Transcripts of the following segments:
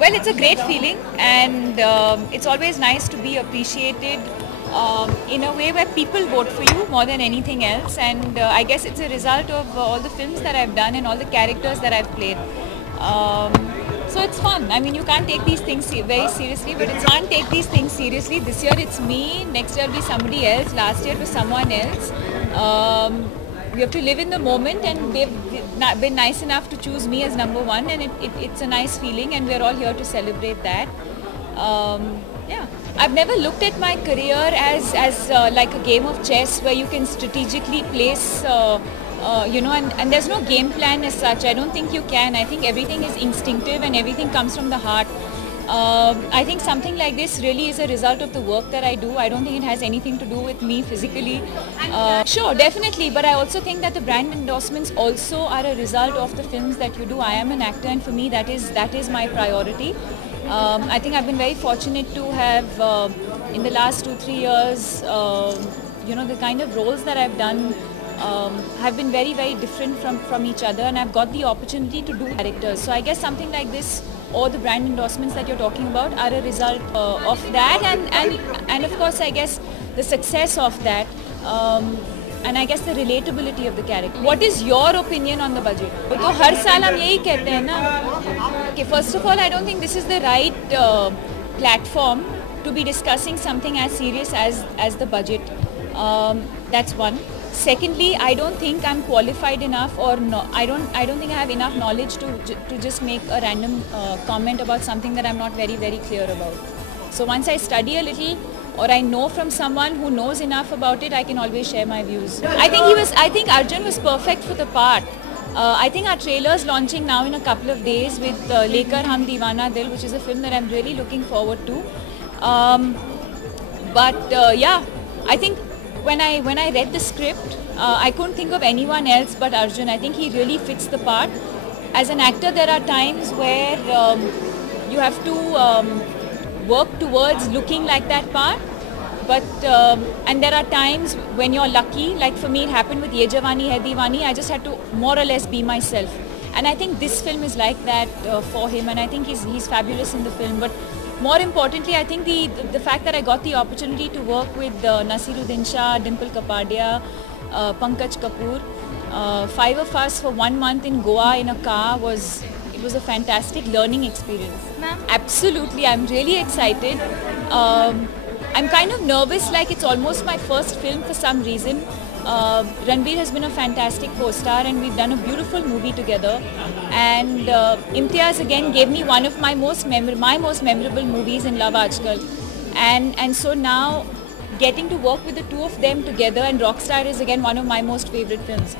Well, it's a great feeling, and it's always nice to be appreciated in a way where people vote for you more than anything else. And I guess it's a result of all the films that I've done and all the characters that I've played. So it's fun. I mean, you can't take these things very seriously, but it's fun. Take these things seriously. This year it's me. Next year it'll be somebody else. Last year it was someone else. You have to live in the moment, and they've been nice enough to choose me as number one, and it's a nice feeling, and we're all here to celebrate that. Yeah, I've never looked at my career as like a game of chess where you can strategically place, and there's no game plan as such. I don't think you can. I think everything is instinctive and everything comes from the heart. I think something like this really is a result of the work that I do. I don't think it has anything to do with me physically. Sure, definitely, but I also think that the brand endorsements also are a result of the films that you do. I am an actor, and for me that is my priority. I think I've been very fortunate to have, in the last 2-3 years, the kind of roles that I've done have been very, very different from each other, and I've got the opportunity to do characters. So I guess something like this, or the brand endorsements that you're talking about, are a result of that, and of course I guess the success of that, and I guess the relatability of the character. What is your opinion on the budget? तो हर साल हम यही कहते हैं ना. Okay, first of all, I don't think this is the right platform to be discussing something as serious as the budget. That's one. Secondly, I don't think I'm qualified enough, or no, I don't think I have enough knowledge to just make a random comment about something that I'm not very, very clear about. So once I study a little, or I know from someone who knows enough about it, I can always share my views. I think Arjun was perfect for the part. I think our trailer's launching now in a couple of days with Lekar Hum Deewana Dil, which is a film that I'm really looking forward to. Yeah, I think when I read the script, I couldn't think of anyone else but Arjun. I think he really fits the part. As an actor, there are times where you have to work towards looking like that part, but and there are times when you're lucky. Like for me, it happened with Ye Jawani Hai Deewani. I just had to more or less be myself, and I think this film is like that for him, and I think he's fabulous in the film. But more importantly, I think the fact that I got the opportunity to work with Naseeruddin Shah, Dimple Kapadia, Pankaj Kapoor, 5 of us for 1 month in Goa in a car was a fantastic learning experience. Absolutely, I'm really excited. I'm kind of nervous, like it's almost my first film for some reason. Ranveer has been a fantastic co-star, and we've done a beautiful movie together. And Imtiaz again gave me one of my most memorable movies in Love Aajkal. And so now getting to work with the two of them together, and Rockstar is again one of my most favorite films.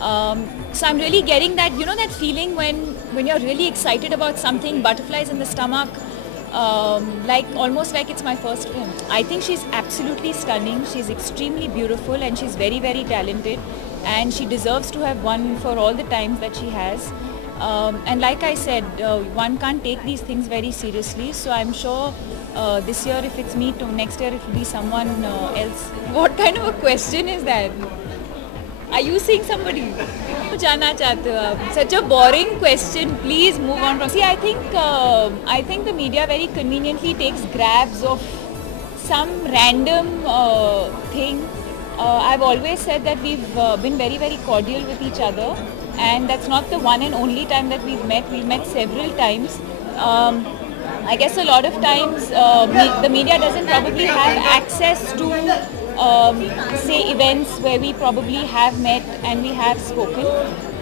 So I'm really getting that, that feeling when you're really excited about something, butterflies in the stomach, almost like it's my first film. I think she's absolutely stunning. She's extremely beautiful, and she's very, very talented, and she deserves to have won for all the times that she has. And like I said, one can't take these things very seriously. So I'm sure this year, if it's me, next year it will be someone else. What kind of a question is that? Are you seeing somebody? Jana chahte ho aap? Such a boring question. Please move on from. See, I think the media very conveniently takes grabs of some random thing. I've always said that we've been very, very cordial with each other, and that's not the one and only time that we've met. We've met several times. I guess a lot of times the media doesn't probably have access to say events where we probably have met and we have spoken,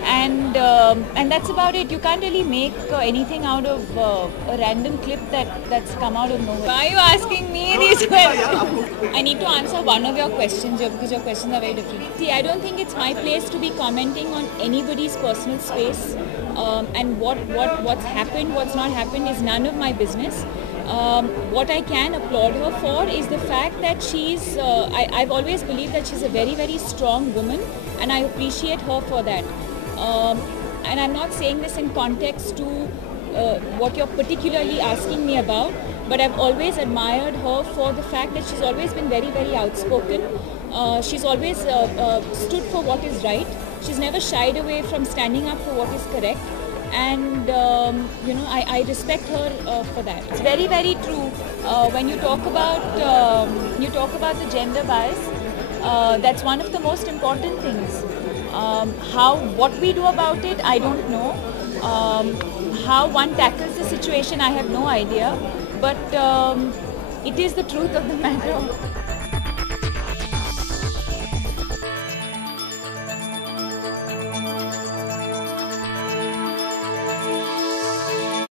and that's about it. You can't really make anything out of a random clip that's come out of nowhere. Why are you asking me these questions? I need to answer one of your questions because your questions are very different. See, I don't think it's my place to be commenting on anybody's personal space, and what's happened, what's not happened is none of my business. What I can applaud her for is the fact that she's, I've always believed that she's a very, very strong woman, and I appreciate her for that. And I'm not saying this in context to what you're particularly asking me about, but I've always admired her for the fact that she's always been very, very outspoken. She's always stood for what is right. She's never shied away from standing up for what is correct. and you know, I respect her for that. It's very, very true. When you talk about the gender bias, that's one of the most important things. What we do about it, I don't know. How one tackles the situation, I have no idea. But it is the truth of the matter.